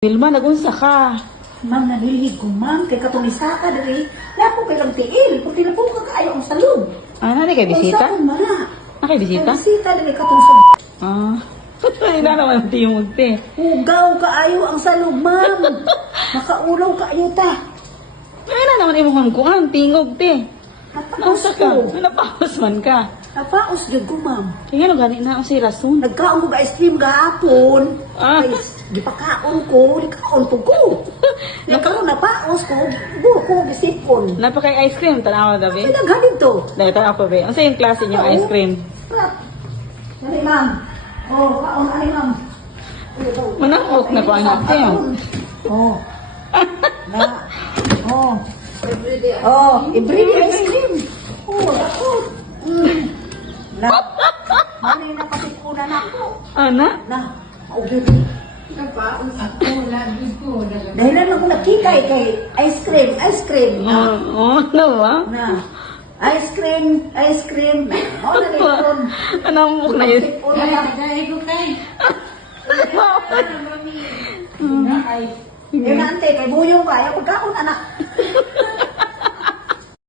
Wilma, nagunsa ka. Ma'am, nalilid ko, ma'am. Kay katumisa ka, dali. Lapo kay lang tiil. Kung tinapo ka kaayo ang salud. Ah, nani kay bisita? Kung mara. Kay bisita? Kay bisita, dali katong sa... Ah. Hindi naman ang tiyong te. Hugaw kaayo ang salud, ma'am. Makaulaw kaayo ta. Ngayon na naman imong kuan, tingog te. Napaos Nausa ka. ko. Napaos man ka. Napaos yun ko, ma'am. Kaya gani na ang si Rason. Nagkaon ko ga ice cream gahapon. Ah. Ay, gipakaon ko. Likaon po ko. Nagkaon napaos ko. Buo ko, gisipon. Napakay ice cream, tanawa dabi. Ay, naghalid to. Dahil ako be. Ang sa yung klase niyong ice cream. Sarap. Dali, ma'am. Oh, kaon, ani, ma'am. Manakok na ko anak te. Oh. Na. Oh. Oh, everyday ice cream. Oh, ako. Na. Mani na patikunan ako. Ana? Na. Maugid. Dahil lang ako nakikay kay ice cream, ice cream. Oh, ano ba? Na. Ice cream, ice cream. Oh, na rin. Anong muk na yun? Ay, nante, kay buyong ka. Ayaw pagkaon, anak.